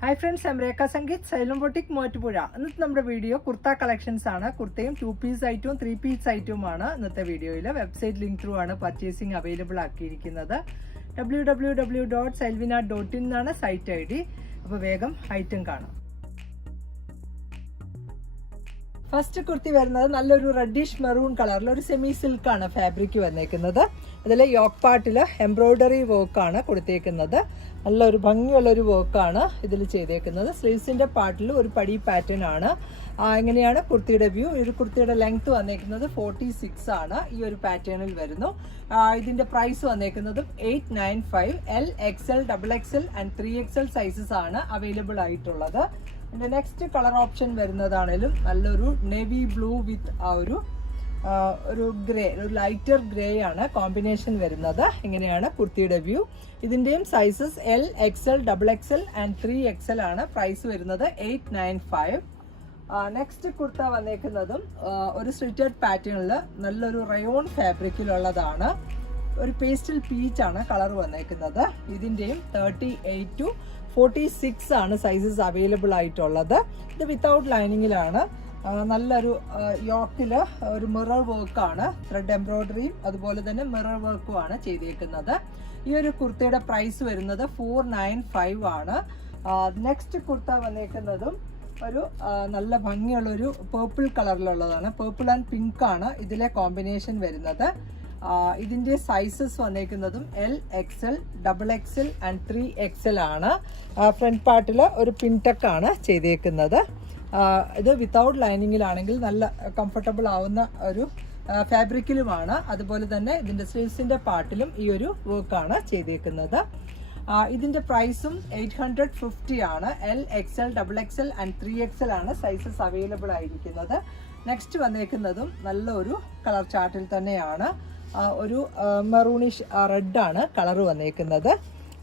Hi friends, ഐം രേഖ Sangeeth, xylem boutique, Muvattupuzha. ഇന്നത്തെ നമ്മുടെ video kurta collections ആണ്. കുർത്തയും 2 പീസ് ഐറ്റവും 3 പീസ് ഐറ്റവുമാണ് ഇന്നത്തെ വീഡിയോയിൽ. വെബ്സൈറ്റ് ലിങ്ക് ത്രൂ ആണ് പർച്ചേസിംഗ് അവൈലബിൾ ആക്കിയിരിക്കുന്നത്. www.selvina.in എന്നാണ് സൈറ്റ് ID. അപ്പോൾ വേഗം ഐറ്റം കാണാം. ഫസ്റ്റ് കുർത്തി വരുന്നത് നല്ലൊരു റെഡിഷ് മെറൂൺ കളറിൽ ഒരു സെമി സിൽക്കാണ് ഫാബ്രിക് വന്നേക്കുന്നത്. അതിൽ യോക്ക് പാർട്ടിൽ എംബ്രോയ്ഡറി വർക്കാണ് കൊടുത്തേക്കുന്നത്. നല്ലൊരു ഭംഗിയുള്ളൊരു വർക്കാണ് ഇതിൽ ചെയ്തേക്കുന്നത്. സ്ലീവ്സിൻ്റെ പാർട്ടിൽ ഒരു പടി പാറ്റേൺ ആണ്. എങ്ങനെയാണ് കുർത്തിയുടെ വ്യൂ? ഒരു കുർത്തിയുടെ ലെങ്ത് വന്നേക്കുന്നത് 46 ആണ്. ഈ ഒരു പാറ്റേണിൽ വരുന്നു. ഇതിൻ്റെ പ്രൈസ് വന്നേക്കുന്നതും 895. L, XL, XXL and 3XL sizes ആണ് അവൈലബിൾ ആയിട്ടുള്ളത്. ഇതിൻ്റെ നെക്സ്റ്റ് കളർ ഓപ്ഷൻ വരുന്നതാണേലും നല്ലൊരു നേവി ബ്ലൂ വിത്ത് ഒരു ഗ്രേ, ഒരു ലൈറ്റർ ഗ്രേ ആണ് കോമ്പിനേഷൻ വരുന്നത്. ഇങ്ങനെയാണ് കുർത്തിയുടെ വ്യൂ. ഇതിൻ്റെയും sizes L, XL, XXL and 3XL ആണ്. പ്രൈസ് വരുന്നത് 895. നെക്സ്റ്റ് കുർത്ത വന്നേക്കുന്നതും ഒരു സ്ലിറ്റഡ് പാറ്റേണിൽ നല്ലൊരു റയോൺ ഫാബ്രിക്കിലുള്ളതാണ്. ഒരു പേസ്റ്റൽ പീച്ച് ആണ് കളർ വന്നേക്കുന്നത്. ഇതിൻ്റെയും 38 to 46 ആണ് സൈസസ് അവൈലബിൾ ആയിട്ടുള്ളത്. ഇത് വിത്തൗട്ട് ലൈനിങ്ങിലാണ്. നല്ലൊരു യോക്കിൽ ഒരു മിറർ വർക്കാണ്, ത്രെഡ് എംബ്രോയ്ഡറിയും അതുപോലെ തന്നെ മിറർ വർക്കുമാണ് ചെയ്തേക്കുന്നത്. ഈ ഒരു കുർത്തയുടെ പ്രൈസ് വരുന്നത് 495 ആണ്. നെക്സ്റ്റ് കുർത്ത വന്നേക്കുന്നതും ഒരു നല്ല ഭംഗിയുള്ളൊരു പേർപ്പിൾ കളറിലുള്ളതാണ്. പേർപ്പിൾ ആൻഡ് പിങ്ക് ആണ് ഇതിലെ കോമ്പിനേഷൻ വരുന്നത്. ഇതിൻ്റെ സൈസസ് വന്നേക്കുന്നതും L, XL, XXL and 3XL ആണ്. ഫ്രണ്ട് പാർട്ടിൽ ഒരു പിൻടെക്കാണ് ചെയ്തേക്കുന്നത്. ഇത് വിത്തൗട്ട് ലൈനിങ്ങിലാണെങ്കിൽ നല്ല കംഫർട്ടബിൾ ആവുന്ന ഒരു ഫാബ്രിക്കിലുമാണ്. അതുപോലെ തന്നെ ഇതിൻ്റെ സ്ലീവ്സിൻ്റെ പാർട്ടിലും ഈ ഒരു വർക്കാണ് ചെയ്തേക്കുന്നത്. ഇതിൻ്റെ പ്രൈസും 850 ആണ്. L, XL, XXL and 3XL ആണ് സൈസസ് അവൈലബിൾ ആയിരിക്കുന്നത്. നെക്സ്റ്റ് വന്നേക്കുന്നതും നല്ലൊരു കളർ ചാർട്ടിൽ തന്നെയാണ്. ഒരു മെറൂണിഷ് റെഡാണ് കളർ വന്നേക്കുന്നത്.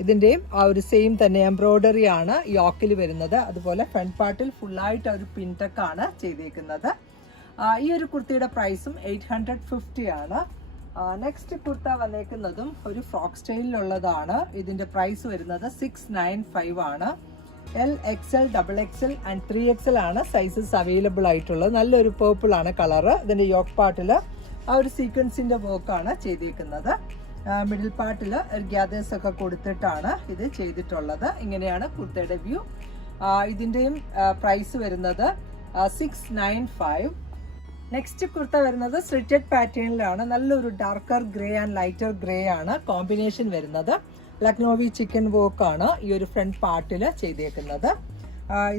ഇതിൻ്റെയും ഒരു സെയിം തന്നെ എംബ്രോയ്ഡറി ആണ് യോക്കിൽ വരുന്നത്. അതുപോലെ ഫ്രണ്ട് പാർട്ടിൽ ഫുള്ളായിട്ട് ഒരു പിൻടെക്കാണ് ചെയ്തേക്കുന്നത്. ഈ ഒരു കുർത്തിയുടെ പ്രൈസും 850 ആണ്. നെക്സ്റ്റ് കുർത്ത വന്നേക്കുന്നതും ഒരു ഫ്രോക്ക് സ്റ്റൈലിലുള്ളതാണ്. ഇതിൻ്റെ പ്രൈസ് വരുന്നത് 695 ആണ്. L, XL, XXL and 3XL ആണ് സൈസസ് അവൈലബിൾ ആയിട്ടുള്ളത്. നല്ലൊരു പേർപ്പിൾ ആണ് കളറ്. ഇതിൻ്റെ യോക്ക് പാർട്ടിൽ ഒരു സീക്വൻസിൻ്റെ വർക്കാണ് ചെയ്തേക്കുന്നത്. മിഡിൽ പാർട്ടിൽ ഗ്യാദേഴ്സ് ഒക്കെ കൊടുത്തിട്ടാണ് ഇത് ചെയ്തിട്ടുള്ളത്. ഇങ്ങനെയാണ് കുർത്തയുടെ വ്യൂ. ഇതിൻ്റെയും പ്രൈസ് വരുന്നത് 695. നെക്സ്റ്റ് കുർത്ത വരുന്നത് സ്ലിറ്റഡ് പാറ്റേണിലാണ്. നല്ലൊരു darker grey and lighter grey ആണ് കോമ്പിനേഷൻ വരുന്നത്. ലക്നോവി ചിക്കൻ വർക്കാണ് ഈ ഒരു ഫ്രണ്ട് പാർട്ടിൽ ചെയ്തേക്കുന്നത്.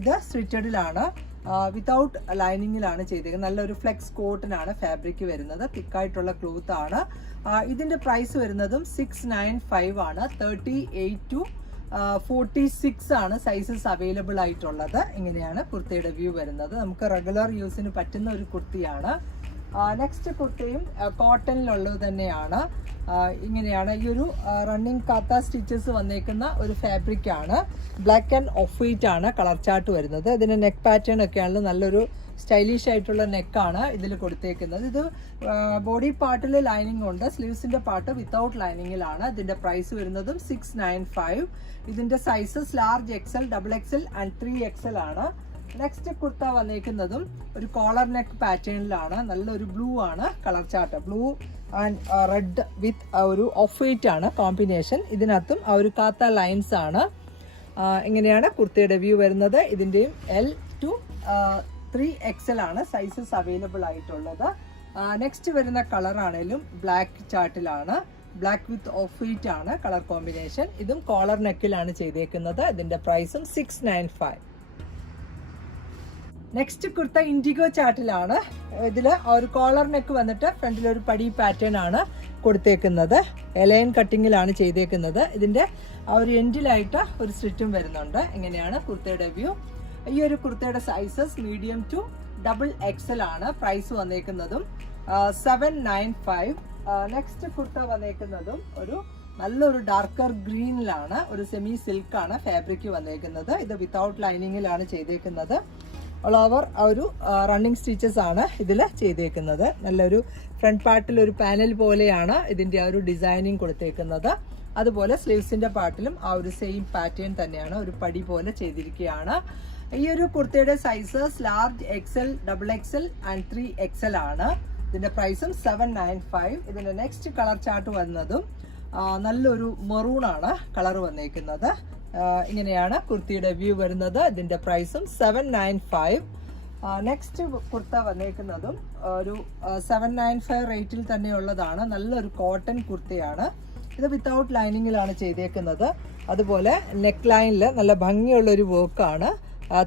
ഇത് സ്ലിറ്റഡിലാണ്, വിത്തൗട്ട് ലൈനിങ്ങിലാണ് ചെയ്തേക്കുന്നത്. നല്ലൊരു ഫ്ലെക്സ് കോട്ടനാണ് ഫാബ്രിക് വരുന്നത്. തിക്കായിട്ടുള്ള ക്ലോത്ത് ആണ്. ഇതിൻ്റെ പ്രൈസ് വരുന്നതും 695 ആണ്. 38 to 46 ആണ് സൈസസ് അവൈലബിൾ ആയിട്ടുള്ളത്. ഇങ്ങനെയാണ് കുർത്തയുടെ വ്യൂ വരുന്നത്. നമുക്ക് റെഗുലർ യൂസിന് പറ്റുന്ന ഒരു കുർത്തിയാണ്. നെക്സ്റ്റ് കുർത്തയും കോട്ടണിലുള്ളത് തന്നെയാണ്. ഇങ്ങനെയാണ് ഈ ഒരു റണ്ണിങ് കാത്ത സ്റ്റിച്ചസ് വന്നേക്കുന്ന ഒരു ഫാബ്രിക് ആണ്. ബ്ലാക്ക് ആൻഡ് ഓഫ് വൈറ്റ് ആണ് കളർ ചാർട്ട് വരുന്നത്. ഇതിൻ്റെ നെക്ക് പാറ്റേൺ ഒക്കെയാണ് നല്ലൊരു സ്റ്റൈലിഷ് ആയിട്ടുള്ള നെക്കാണ് ഇതിൽ കൊടുത്തേക്കുന്നത്. ഇത് ബോഡി പാർട്ടിൽ ലൈനിങ് ഉണ്ട്. സ്ലീവ്സിൻ്റെ പാർട്ട് വിത്തൗട്ട് ലൈനിങ്ങിലാണ്. ഇതിൻ്റെ പ്രൈസ് വരുന്നതും 695. ഇതിൻ്റെ sizes large, XL, XXL and 3XL ആണ്. നെക്സ്റ്റ് കുർത്ത വന്നേക്കുന്നതും ഒരു കോളർ നെക്ക് പാറ്റേണിലാണ്. നല്ലൊരു ബ്ലൂ ആണ് colour chart. Blue and red with ഒരു ഓഫ് വൈറ്റ് ആണ് കോമ്പിനേഷൻ. ഇതിനകത്തും ഒരു കാത്ത ലൈൻസ് ആണ്. ഇങ്ങനെയാണ് കുർത്തയുടെ വ്യൂ വരുന്നത്. ഇതിൻ്റെയും L to 3XL ആണ് സൈസസ് അവൈലബിൾ ആയിട്ടുള്ളത്. നെക്സ്റ്റ് വരുന്ന കളർ ആണെങ്കിലും ബ്ലാക്ക് ചാർട്ടിലാണ്. ബ്ലാക്ക് വിത്ത് ഓഫ് വൈറ്റ് ആണ് കളർ കോമ്പിനേഷൻ. ഇതും കോളർ നെക്കിലാണ് ചെയ്തേക്കുന്നത്. ഇതിൻ്റെ പ്രൈസും 695. നെക്സ്റ്റ് കുർത്ത ഇൻഡിഗോ ചാർട്ടിലാണ്. ഇതിൽ ഒരു കോളർ നെക്ക് വന്നിട്ട് ഫ്രണ്ടിൽ ഒരു പടി പാറ്റേൺ ആണ് കൊടുത്തേക്കുന്നത്. എലൈൻ കട്ടിങ്ങിലാണ് ചെയ്തേക്കുന്നത്. ഇതിൻ്റെ ഒരു എൻഡിലായിട്ട് ഒരു സ്ലിറ്റും വരുന്നുണ്ട്. ഇങ്ങനെയാണ് കുർത്തയുടെ വ്യൂ. ഈ ഒരു കുർത്തയുടെ സൈസസ് മീഡിയം ടു XXL ആണ്. പ്രൈസ് വന്നേക്കുന്നതും 795. നെക്സ്റ്റ് കുർത്ത വന്നേക്കുന്നതും ഒരു നല്ലൊരു ഡാർക്കർ ഗ്രീനിലാണ്. ഒരു സെമി സിൽക്കാണ് ഫാബ്രിക് വന്നേക്കുന്നത്. ഇത് വിത്തൗട്ട് ലൈനിങ്ങിലാണ് ചെയ്തേക്കുന്നത്. ഓൾ ഓവർ ഒരു റണ്ണിങ് സ്റ്റിച്ചസ് ആണ് ഇതിൽ ചെയ്തേക്കുന്നത്. നല്ലൊരു ഫ്രണ്ട് പാർട്ടിൽ ഒരു പാനൽ പോലെയാണ് ഇതിൻ്റെ ഒരു ഡിസൈനിങ് കൊടുത്തേക്കുന്നത്. അതുപോലെ സ്ലീവ്സിന്റെ പാർട്ടിലും ആ ഒരു സെയിം പാറ്റേൺ തന്നെയാണ്, ഒരു പടി പോലെ ചെയ്തിരിക്കുകയാണ്. ഈ ഒരു കുർത്തയുടെ sizes large, XL, double XL and 3XL ആണ്. ഇതിന്റെ പ്രൈസും 795. ഇതിന്റെ നെക്സ്റ്റ് കളർ ചാർട്ട് വരുന്നതും നല്ലൊരു മെറൂൺ ആണ് കളർ വന്നേക്കുന്നത്. ഇങ്ങനെയാണ് കുർത്തിയുടെ വ്യൂ വരുന്നത്. ഇതിന്റെ പ്രൈസും 795. നെക്സ്റ്റ് കുർത്ത വന്നേക്കുന്നതും ഒരു 795 റേറ്റിൽ തന്നെ ഉള്ളതാണ്. നല്ലൊരു കോട്ടൺ കുർത്തയാണ്. ഇത് വിത്തൗട്ട് ലൈനിങ്ങിലാണ് ചെയ്തേക്കുന്നത്. അതുപോലെ നെക്ക് ലൈനിൽ നല്ല ഭംഗിയുള്ളൊരു വർക്കാണ്,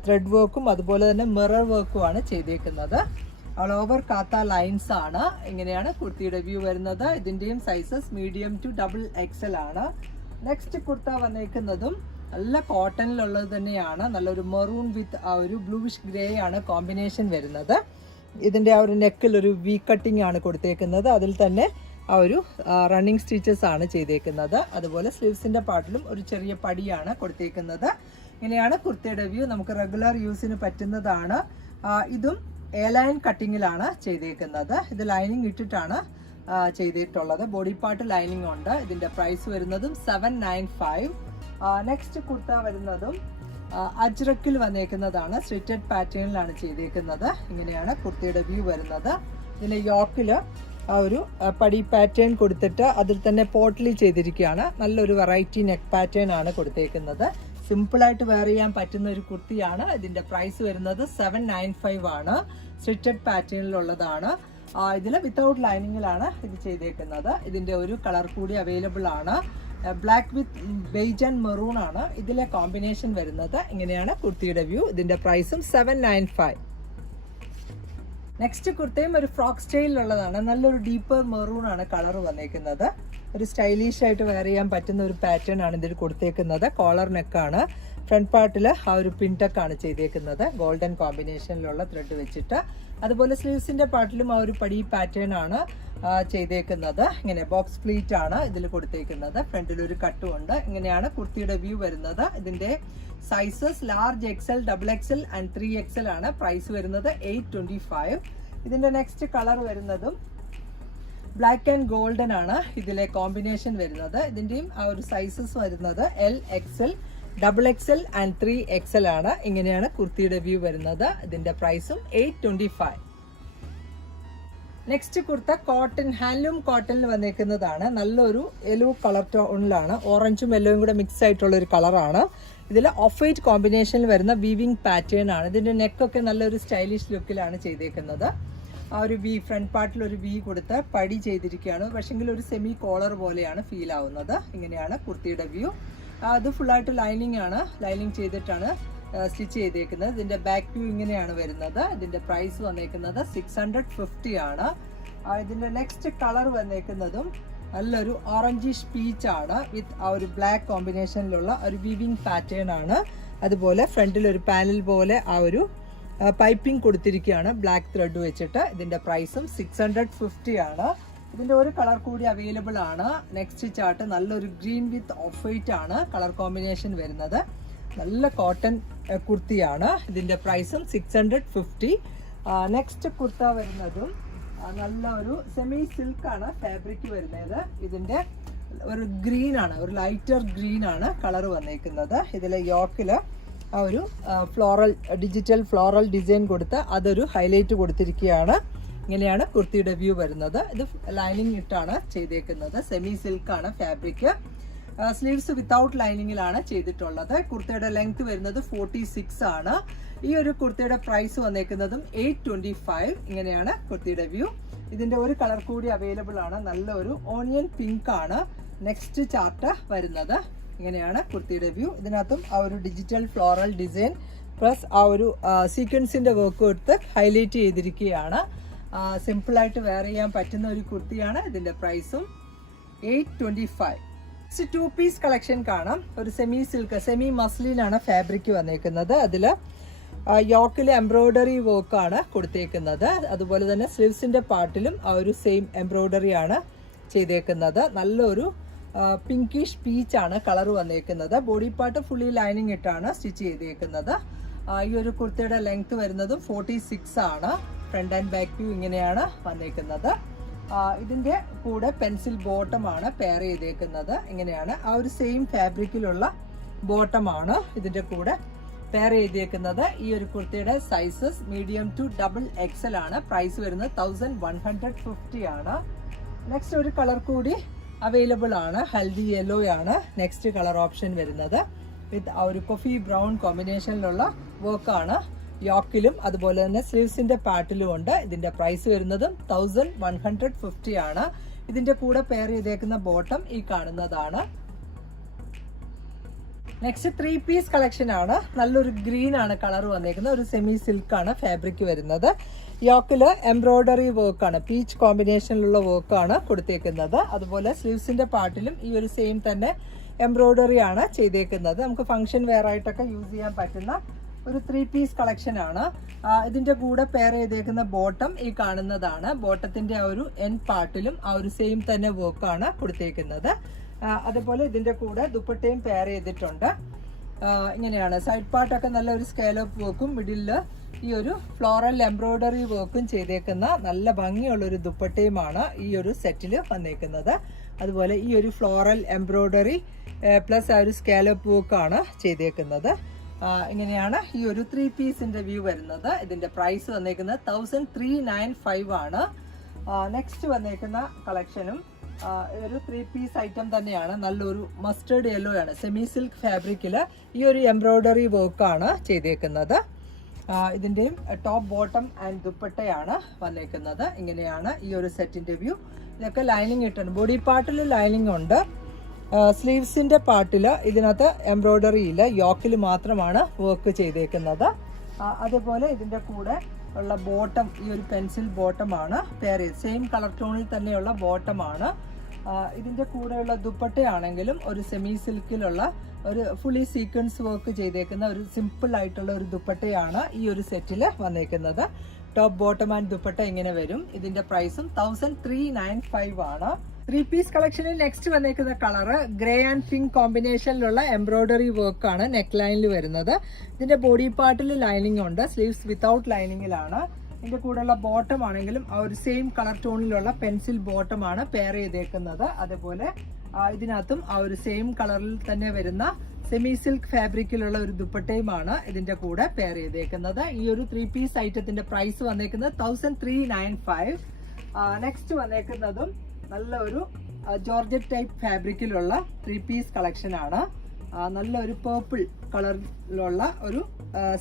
ത്രെഡ് വർക്കും അതുപോലെ തന്നെ മിറർ വർക്കുമാണ് ചെയ്തേക്കുന്നത്. ഓൾ ഓവർ കാത്ത ലൈൻസ് ആണ്. ഇങ്ങനെയാണ് കുർത്തിയുടെ വ്യൂ വരുന്നത്. ഇതിന്റെയും sizes medium to double XL ആണ്. നെക്സ്റ്റ് കുർത്ത വന്നേക്കുന്നതും നല്ല കോട്ടണിലുള്ളത് തന്നെയാണ്. നല്ലൊരു മെറൂൺ വിത്ത് ആ ഒരു ബ്ലൂയിഷ് ഗ്രേ ആണ് കോമ്പിനേഷൻ വരുന്നത്. ഇതിന്റെ ആ ഒരു നെക്കിൽ ഒരു വി കട്ടിംഗ് ആണ് കൊടുത്തേക്കുന്നത്. അതിൽ തന്നെ ആ ഒരു റണ്ണിങ് സ്റ്റിച്ചസ് ആണ് ചെയ്തേക്കുന്നത്. അതുപോലെ സ്ലീവ്സിന്റെ പാർട്ടിലും ഒരു ചെറിയ പടിയാണ് കൊടുത്തേക്കുന്നത്. ഇങ്ങനെയാണ് കുർത്തയുടെ വ്യൂ. നമുക്ക് റെഗുലർ യൂസിന് പറ്റുന്നതാണ്. ഇതും എ ലൈൻ കട്ടിങ്ങിലാണ് ചെയ്തേക്കുന്നത്. ഇത് ലൈനിങ് ഇട്ടിട്ടാണ് ചെയ്തിട്ടുള്ളത്. ബോഡി പാർട്ട് ലൈനിങ് ഉണ്ട്. ഇതിന്റെ പ്രൈസ് വരുന്നതും 795. നെക്സ്റ്റ് കുർത്ത വരുന്നതും അജ്രക്കിൽ വന്നേക്കുന്നതാണ്. സ്ലിറ്റഡ് പാറ്റേണിലാണ് ചെയ്തേക്കുന്നത്. ഇങ്ങനെയാണ് കുർത്തയുടെ വ്യൂ വരുന്നത്. ഇതിന്റെ യോക്കില് ആ ഒരു പടി പാറ്റേൺ കൊടുത്തിട്ട് അതിൽ തന്നെ പോട്ട്ലി ചെയ്തിരിക്കുകയാണ്. നല്ലൊരു വെറൈറ്റി നെക്ക് പാറ്റേൺ ആണ് കൊടുത്തേക്കുന്നത്. സിമ്പിളായിട്ട് വെയർ ചെയ്യാൻ പറ്റുന്ന ഒരു കുർത്തിയാണ്. ഇതിന്റെ പ്രൈസ് വരുന്നത് 795 ആണ്. സ്ലിറ്റഡ് പാറ്റേണിലുള്ളതാണ്. ഇതിൽ വിത്തൗട്ട് ലൈനിങ്ങിലാണ് ഇത് ചെയ്തേക്കുന്നത്. ഇതിന്റെ ഒരു കളർ കൂടി അവൈലബിൾ ആണ്. Black with beige and maroon ആണ് ഇതിലെ കോമ്പിനേഷൻ വരുന്നത്. ഇങ്ങനെയാണ് കുർത്തിയുടെ വ്യൂ. ഇതിന്റെ പ്രൈസും 795. നെക്സ്റ്റ് കുർത്തയും ഒരു ഫ്രോക്ക് സ്റ്റൈലിലുള്ളതാണ്. നല്ലൊരു ഡീപ്പർ മെറൂൺ ആണ് കളർ വന്നേക്കുന്നത്. ഒരു സ്റ്റൈലിഷ് ആയിട്ട് വെയർ ചെയ്യാൻ പറ്റുന്ന ഒരു പാറ്റേൺ ആണ് ഇതിൽ കൊടുത്തേക്കുന്നത്. കോളർ നെക്കാണ്. ഫ്രണ്ട് പാർട്ടിൽ ആ ഒരു പിൻടെക്കാണ് ചെയ്തേക്കുന്നത്, ഗോൾഡൻ കോമ്പിനേഷനിലുള്ള ത്രെഡ് വെച്ചിട്ട്. അതുപോലെ സ്ലീവ്സിന്റെ പാർട്ടിലും ആ ഒരു പടി പാറ്റേൺ ആണ് ചെയ്തേക്കുന്നത്. ഇങ്ങനെ ബോക്സ് പ്ലീറ്റ് ആണ് ഇതിൽ കൊടുത്തേക്കുന്നത്. ഫ്രണ്ടിൽ ഒരു കട്ടും ഉണ്ട്. ഇങ്ങനെയാണ് കുർത്തിയുടെ വ്യൂ വരുന്നത്. ഇതിന്റെ sizes large, XL, double XL and 3XL ആണ്. പ്രൈസ് വരുന്നത് 825. ഇതിന്റെ നെക്സ്റ്റ് കളർ വരുന്നതും ബ്ലാക്ക് ആൻഡ് ഗോൾഡൻ ആണ് ഇതിലെ കോമ്പിനേഷൻ വരുന്നത്. ഇതിന്റെയും ആ ഒരു സൈസസ് വരുന്നത് L, XL, double XL and 3XL ആണ്. ഇങ്ങനെയാണ് കുർത്തിയുടെ വ്യൂ വരുന്നത്. ഇതിന്റെ പ്രൈസും 825. നെക്സ്റ്റ് കുർത്ത കോട്ടൺ, ഹാൻഡ്ലൂം കോട്ടണിൽ വന്നേക്കുന്നതാണ്. നല്ലൊരു യെല്ലോ കളർ ടോണിലാണ്. ഓറഞ്ചും യെല്ലോയും കൂടെ മിക്സ് ആയിട്ടുള്ള ഒരു കളറാണ്. ഇതിൽ ഓഫ് വൈറ്റ് കോമ്പിനേഷനിൽ വരുന്ന വീവിംഗ് പാറ്റേൺ ആണ്. ഇതിന്റെ നെക്കൊക്കെ നല്ലൊരു സ്റ്റൈലിഷ് ലുക്കിലാണ് ചെയ്തേക്കുന്നത്. ആ ഒരു വി, ഫ്രണ്ട് പാർട്ടിൽ ഒരു വി കൊടുത്ത് പടി ചെയ്തിരിക്കുകയാണ്. പക്ഷെങ്കിൽ ഒരു സെമി കോളർ പോലെയാണ് ഫീൽ ആവുന്നത്. ഇങ്ങനെയാണ് കുർത്തിയുടെ വ്യൂ. അത് ഫുള്ളായിട്ട് ലൈനിങ് ആണ്, ലൈനിങ് ചെയ്തിട്ടാണ് സ്റ്റിച്ച് ചെയ്തേക്കുന്നത്. ഇതിന്റെ ബാക്ക് വ്യൂ ഇങ്ങനെയാണ് വരുന്നത്. ഇതിന്റെ പ്രൈസ് വന്നേക്കുന്നത് 650 ആണ്. ഇതിന്റെ നെക്സ്റ്റ് കളർ വന്നേക്കുന്നതും നല്ലൊരു ഓറഞ്ചിഷ് പീച്ച് ആണ് വിത്ത് ആ ഒരു ബ്ലാക്ക് കോമ്പിനേഷനിലുള്ള ഒരു വീവിംഗ് പാറ്റേൺ ആണ്. അതുപോലെ ഫ്രണ്ടിൽ ഒരു പാനൽ പോലെ ആ ഒരു പൈപ്പിംഗ് കൊടുത്തിരിക്കുകയാണ് ബ്ലാക്ക് ത്രെഡ് വെച്ചിട്ട്. ഇതിന്റെ പ്രൈസും 650 ആണ്. ഇതിന്റെ ഒരു കളർ കൂടി അവൈലബിൾ ആണ്. നെക്സ്റ്റ് ചാർട്ട് നല്ലൊരു ഗ്രീൻ വിത്ത് ഓഫ് വൈറ്റ് ആണ് കളർ കോമ്പിനേഷൻ വരുന്നത്. നല്ല കോട്ടൺ കുർത്തിയാണ്. ഇതിന്റെ പ്രൈസും 650. നെക്സ്റ്റ് കുർത്ത വരുന്നതും നല്ല ഒരു സെമി സിൽക്ക് ആണ് ഫാബ്രിക് വരുന്നത്. ഇതിന്റെ ഒരു ഗ്രീൻ ആണ്, ഒരു ലൈറ്റർ ഗ്രീൻ ആണ് കളർ വന്നേക്കുന്നത്. ഇതിലെ യോക്കില് ആ ഒരു ഫ്ലോറൽ, ഡിജിറ്റൽ ഫ്ലോറൽ ഡിസൈൻ കൊടുത്ത് അതൊരു ഹൈലൈറ്റ് കൊടുത്തിരിക്കുകയാണ്. ഇങ്ങനെയാണ് കുർത്തിയുടെ വ്യൂ വരുന്നത്. ഇത് ലൈനിങ് ഇട്ടാണ് ചെയ്തേക്കുന്നത്. സെമി സിൽക്ക് ആണ് ഫാബ്രിക്. സ്ലീവ്സ് വിത്തൗട്ട് ലൈനിങ്ങിലാണ് ചെയ്തിട്ടുള്ളത്. കുർത്തയുടെ ലെങ്ത് വരുന്നത് 46 ആണ്. ഈ ഒരു കുർത്തയുടെ പ്രൈസ് വന്നേക്കുന്നതും 825. ഇങ്ങനെയാണ് കുർത്തിയുടെ വ്യൂ. ഇതിന്റെ ഒരു കളർ കൂടി അവൈലബിൾ ആണ്. നല്ലൊരു ഓണിയൻ പിങ്ക് ആണ് നെക്സ്റ്റ് ചാർട്ട് വരുന്നത്. ഇങ്ങനെയാണ് കുർത്തിയുടെ വ്യൂ. ഇതിനകത്തും ആ ഒരു ഡിജിറ്റൽ ഫ്ലോറൽ ഡിസൈൻ പ്ലസ് ആ ഒരു സീക്വൻസിന്റെ വർക്ക് എടുത്ത് ഹൈലൈറ്റ് ചെയ്തിരിക്കുകയാണ്. സിമ്പിളായിട്ട് വെയർ ചെയ്യാൻ പറ്റുന്ന ഒരു കുർത്തിയാണ്. ഇതിന്റെ പ്രൈസും 825. 2 പീസ് കളക്ഷൻ കാണാം. ഒരു സെമി സിൽക്ക്, സെമി മസ്ലിനാണ് ഫാബ്രിക് വന്നേക്കുന്നത്. അതില് യോക്കിലെ എംബ്രോയിഡറി വർക്കാണ് കൊടുത്തേക്കുന്നത്. അതുപോലെ തന്നെ സ്ലീവ്സിന്റെ പാർട്ടിലും ആ ഒരു സെയിം എംബ്രോയിഡറി ആണ് ചെയ്തേക്കുന്നത്. നല്ലൊരു പിങ്കിഷ് പീച്ച് ആണ് കളർ വന്നേക്കുന്നത്. ബോഡി പാർട്ട് ഫുള്ളി ലൈനിങ് ഇട്ടാണ് സ്റ്റിച്ച് ചെയ്തേക്കുന്നത്. ഈ ഒരു കുർത്തയുടെ ലെങ്ത് വരുന്നതും 46 ആണ്. ഫ്രണ്ട് ആൻഡ് ബാക്ക് വ്യൂ ഇങ്ങനെയാണ് വന്നേക്കുന്നത്. ഇതിന്റെ കൂടെ പെൻസിൽ ബോട്ടമാണ് പെയർ ചെയ്തേക്കുന്നത്. ഇങ്ങനെയാണ് ആ ഒരു സെയിം ഫാബ്രിക്കിലുള്ള ബോട്ടമാണ് ഇതിന്റെ കൂടെ പെയർ ചെയ്തേക്കുന്നത്. ഈ ഒരു കുർത്തിയുടെ sizes medium to double XL ആണ്. പ്രൈസ് വരുന്നത് 1150 ആണ്. നെക്സ്റ്റ് ഒരു കളർ കൂടി അവൈലബിൾ ആണ്. ഹൽദി യെല്ലോ ആണ് നെക്സ്റ്റ് കളർ ഓപ്ഷൻ വരുന്നത്. വിത്ത് ആ ഒരു കോഫി ബ്രൗൺ കോമ്പിനേഷനിലുള്ള വർക്കാണ്. യോക്കിലും അതുപോലെ തന്നെ സ്ലീവ്സിന്റെ പാർട്ടിലും ഉണ്ട്. ഇതിന്റെ പ്രൈസ് വരുന്നതും 1150 ആണ്. ഇതിന്റെ കൂടെ പെയർ ചെയ്തേക്കുന്ന ബോട്ടം ഈ കാണുന്നതാണ്. നെക്സ്റ്റ് 3 പീസ് കളക്ഷൻ ആണ്. നല്ലൊരു ഗ്രീൻ ആണ് കളർ വന്നേക്കുന്നത്. ഒരു സെമി സിൽക്ക് ആണ് ഫാബ്രിക് വരുന്നത്. യോക്കില് എംബ്രോയിഡറി വർക്കാണ്, പീച്ച് കോമ്പിനേഷനിലുള്ള വർക്കാണ് കൊടുത്തേക്കുന്നത്. അതുപോലെ സ്ലീവ്സിന്റെ പാർട്ടിലും ഈ ഒരു സെയിം തന്നെ എംബ്രോയിഡറി ആണ് ചെയ്തേക്കുന്നത്. നമുക്ക് ഫംഗ്ഷൻ വെയർ ആയിട്ടൊക്കെ യൂസ് ചെയ്യാൻ പറ്റുന്ന ഒരു 3 പീസ് കളക്ഷൻ ആണ്. ഇതിന്റെ കൂടെ പെയർ ചെയ്തേക്കുന്ന ബോട്ടം ഈ കാണുന്നതാണ്. ബോട്ടത്തിന്റെ ആ ഒരു എൻഡ് പാർട്ടിലും ആ ഒരു സെയിം തന്നെ വർക്കാണ് കൊടുത്തേക്കുന്നത്. അതുപോലെ ഇതിന്റെ കൂടെ ദുപ്പട്ടയും പെയർ ചെയ്തിട്ടുണ്ട്. ഇങ്ങനെയാണ് സൈഡ് പാർട്ടൊക്കെ നല്ല ഒരു സ്കേലപ്പ് വർക്കും മിഡിലില് ഈ ഒരു ഫ്ലോറൽ എംബ്രോയിഡറി വർക്കും ചെയ്തേക്കുന്ന നല്ല ഭംഗിയുള്ള ഒരു ദുപ്പട്ടയുമാണ് ഈ ഒരു സെറ്റിൽ വന്നേക്കുന്നത്. അതുപോലെ ഈ ഒരു ഫ്ലോറൽ എംബ്രോയിഡറി പ്ലസ് ആ ഒരു സ്കേലപ്പ് വർക്കാണ് ചെയ്തേക്കുന്നത്. ഇങ്ങനെയാണ് ഈ ഒരു 3 പീസിന്റെ വ്യൂ വരുന്നത്. ഇതിന്റെ പ്രൈസ് വന്നേക്കുന്നത് 1395 ആണ്. നെക്സ്റ്റ് വന്നേക്കുന്ന കളക്ഷനും ഒരു 3 പീസ് ഐറ്റം തന്നെയാണ്. നല്ലൊരു മസ്റ്റേർഡ് യെല്ലോ ആണ്. സെമി സിൽക്ക് ഫാബ്രിക്കില് ഈ ഒരു എംബ്രോയിഡറി വർക്കാണ് ചെയ്തേക്കുന്നത്. ഇതിന്റെയും ടോപ്പ് ബോട്ടം ആൻഡ് ദുപ്പട്ടയാണ് വന്നേക്കുന്നത്. ഇങ്ങനെയാണ് ഈ ഒരു സെറ്റിന്റെ വ്യൂ. ഇതൊക്കെ ലൈനിങ് ഇട്ടുണ്ട്. ബോഡി പാർട്ടിൽ ലൈനിങ് ഉണ്ട്. സ്ലീവ്സിന്റെ പാർട്ടില് ഇതിനകത്ത് എംബ്രോയിഡറി ഇല്ല, യോക്കിൽ മാത്രമാണ് വർക്ക് ചെയ്തേക്കുന്നത്. അതുപോലെ ഇതിന്റെ കൂടെ ഉള്ള ബോട്ടം ഈ ഒരു പെൻസിൽ ബോട്ടമാണ് പെയർ ചെയ്ത് സെയിം കളർ ടോണിൽ തന്നെയുള്ള ബോട്ടമാണ്. ഇതിന്റെ കൂടെയുള്ള ദുപ്പട്ടയാണെങ്കിലും ഒരു സെമി സിൽക്കിലുള്ള ഒരു ഫുള്ളി സീക്വൻസ് വർക്ക് ചെയ്തേക്കുന്ന ഒരു സിമ്പിൾ ആയിട്ടുള്ള ഒരു ദുപ്പട്ടയാണ് ഈ ഒരു സെറ്റിൽ വന്നേക്കുന്നത്. ടോപ്പ് ബോട്ടം ആൻഡ് ദുപ്പട്ട ഇങ്ങനെ വരും. ഇതിന്റെ പ്രൈസും 1395 ആണ്. 3 പീസ് കളക്ഷനിൽ നെക്സ്റ്റ് വന്നേക്കുന്ന കളറ് ഗ്രേ ആൻഡ് പിങ്ക് കോമ്പിനേഷനിലുള്ള എംബ്രോയിഡറി വർക്കാണ് നെക്ക് ലൈനിൽ വരുന്നത്. ഇതിന്റെ ബോഡി പാർട്ടിൽ ലൈനിങ് ഉണ്ട്. സ്ലീവ്സ് വിത്തൗട്ട് ലൈനിങ്ങിലാണ്. ഇതിന്റെ കൂടെയുള്ള ബോട്ടം ആണെങ്കിലും ആ ഒരു സെയിം കളർ ടോണിലുള്ള പെൻസിൽ ബോട്ടമാണ് പെയർ ചെയ്തേക്കുന്നത്. അതുപോലെ ഇതിനകത്തും ആ ഒരു സെയിം കളറിൽ തന്നെ വരുന്ന സെമി സിൽക്ക് ഫാബ്രിക്കിലുള്ള ഒരു ദുപ്പട്ടയുമാണ് ഇതിന്റെ കൂടെ പെയർ ചെയ്തേക്കുന്നത്. ഈ ഒരു 3 പീസ് ഐറ്റത്തിന്റെ പ്രൈസ് വന്നേക്കുന്നത് 1395. നെക്സ്റ്റ് വന്നേക്കുന്നതും നല്ല ഒരു ജോർജറ്റ് ടൈപ്പ് ഫാബ്രിക്കിലുള്ള 3 പീസ് കളക്ഷൻ ആണ്. നല്ലൊരു പേർപ്പിൾ കളറിലുള്ള ഒരു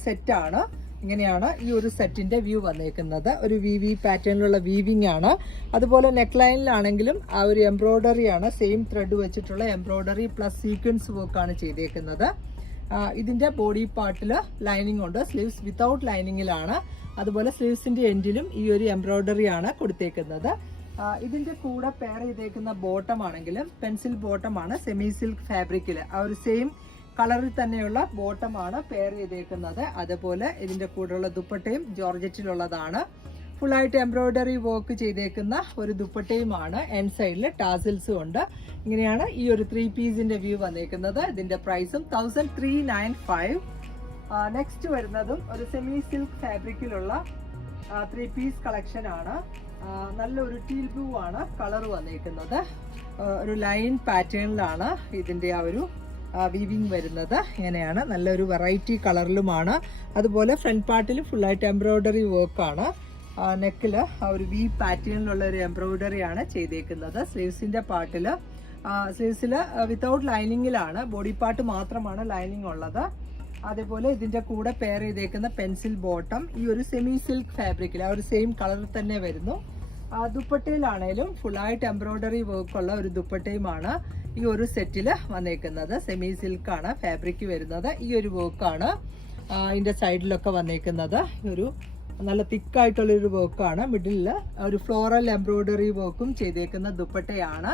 സെറ്റാണ്. ഇങ്ങനെയാണ് ഈ ഒരു സെറ്റിന്റെ വ്യൂ വന്നേക്കുന്നത്. ഒരു വി പാറ്റേണിലുള്ള വീവിംഗ് ആണ്. അതുപോലെ നെക്ക് ലൈനിലാണെങ്കിലും ആ ഒരു എംബ്രോയിഡറി ആണ്. സെയിം ത്രെഡ് വെച്ചിട്ടുള്ള എംബ്രോയിഡറി പ്ലസ് സീക്വൻസ് വർക്കാണ് ചെയ്തേക്കുന്നത്. ഇതിന്റെ ബോഡി പാർട്ടിൽ ലൈനിങ് ഉണ്ട്. സ്ലീവ്സ് വിത്തൗട്ട് ലൈനിങ്ങിലാണ്. അതുപോലെ സ്ലീവ്സിന്റെ എൻഡിലും ഈ ഒരു എംബ്രോയിഡറി ആണ് കൊടുത്തേക്കുന്നത്. ഇതിന്റെ കൂടെ പെയർ ചെയ്തേക്കുന്ന ബോട്ടം ആണെങ്കിലും പെൻസിൽ ബോട്ടമാണ് സെമി സിൽക്ക് ഫാബ്രിക്കിൽ ആ ഒരു സെയിം കളറിൽ തന്നെയുള്ള ബോട്ടമാണ് പെയർ ചെയ്തേക്കുന്നത്. അതുപോലെ ഇതിന്റെ കൂടെയുള്ള ദുപ്പട്ടയും ജോർജറ്റിലുള്ളതാണ്. ഫുള്ളായിട്ട് എംബ്രോയിഡറി വർക്ക് ചെയ്തേക്കുന്ന ഒരു ദുപ്പട്ടയുമാണ്. എൻഡ് സൈഡിൽ ടാസിൽസും ഉണ്ട്. ഇങ്ങനെയാണ് ഈ ഒരു 3 പീസിന്റെ വ്യൂ വന്നേക്കുന്നത്. ഇതിന്റെ പ്രൈസും 1395. നെക്സ്റ്റ് വരുന്നതും ഒരു സെമി സിൽക്ക് ഫാബ്രിക്കിലുള്ള 3 പീസ് കളക്ഷൻ ആണ്. നല്ലൊരു ടീൽ ബ്ലൂ ആണ് കളർ വന്നേക്കുന്നത്. ഒരു ലൈൻ പാറ്റേണിലാണ് ഇതിന്റെ ആ ഒരു വീവിങ് വരുന്നത്. ഇങ്ങനെയാണ് നല്ലൊരു വെറൈറ്റി കളറിലുമാണ്. അതുപോലെ ഫ്രണ്ട് പാർട്ടിൽ ഫുള്ളായിട്ട് എംബ്രോയിഡറി വർക്കാണ്. നെക്കില് ആ ഒരു വി പാറ്റേണിലുള്ള ഒരു എംബ്രോയിഡറി ആണ് ചെയ്തേക്കുന്നത്. സ്ലീവ്സിന്റെ പാർട്ടില് സ്ലീവ്സില് വിത്തൗട്ട് ലൈനിങ്ങിലാണ്. ബോഡി പാർട്ട് മാത്രമാണ് ലൈനിങ് ഉള്ളത്. അതേപോലെ ഇതിന്റെ കൂടെ പെയർ ചെയ്തേക്കുന്ന പെൻസിൽ ബോട്ടം ഈ ഒരു സെമി സിൽക്ക് ഫാബ്രിക്കിൽ ആ ഒരു സെയിം കളറിൽ തന്നെ വരുന്നു. ദുപ്പട്ടയിലാണേലും ഫുള്ളായിട്ട് എംബ്രോയിഡറി വർക്കുള്ള ഒരു ദുപ്പട്ടയുമാണ് ഈ ഒരു സെറ്റിൽ വന്നേക്കുന്നത്. സെമി സിൽക്കാണ് ഫാബ്രിക് വരുന്നത്. ഈ ഒരു വർക്കാണ് ഇതിന്റെ സൈഡിലൊക്കെ വന്നേക്കുന്നത്. ഒരു നല്ല തിക്കായിട്ടുള്ളൊരു വർക്കാണ്. മിഡിലിൽ ഒരു ഫ്ലോറൽ എംബ്രോയിഡറി വർക്കും ചെയ്തേക്കുന്ന ദുപ്പട്ടയാണ്.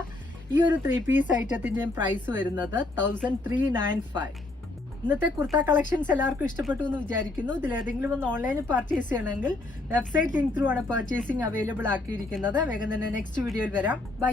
ഈ ഒരു 3 പീസ് ഐറ്റത്തിന്റെയും പ്രൈസ് വരുന്നത് 1395. ഇന്നത്തെ കുർത്ത കളക്ഷൻസ് എല്ലാവർക്കും ഇഷ്ടപ്പെട്ടു എന്ന് വിചാരിക്കുന്നു. ഇതിലേതെങ്കിലും ഒന്ന് ഓൺലൈനിൽ പർച്ചേസ് ചെയ്യണമെങ്കിൽ വെബ്സൈറ്റ് ലിങ്ക് ത്രൂ ആണ് പർച്ചേസിംഗ് അവൈലബിൾ ആക്കിയിരിക്കുന്നത്. വേഗം തന്നെ നെക്സ്റ്റ് വീഡിയോയിൽ വരാം. ബൈ.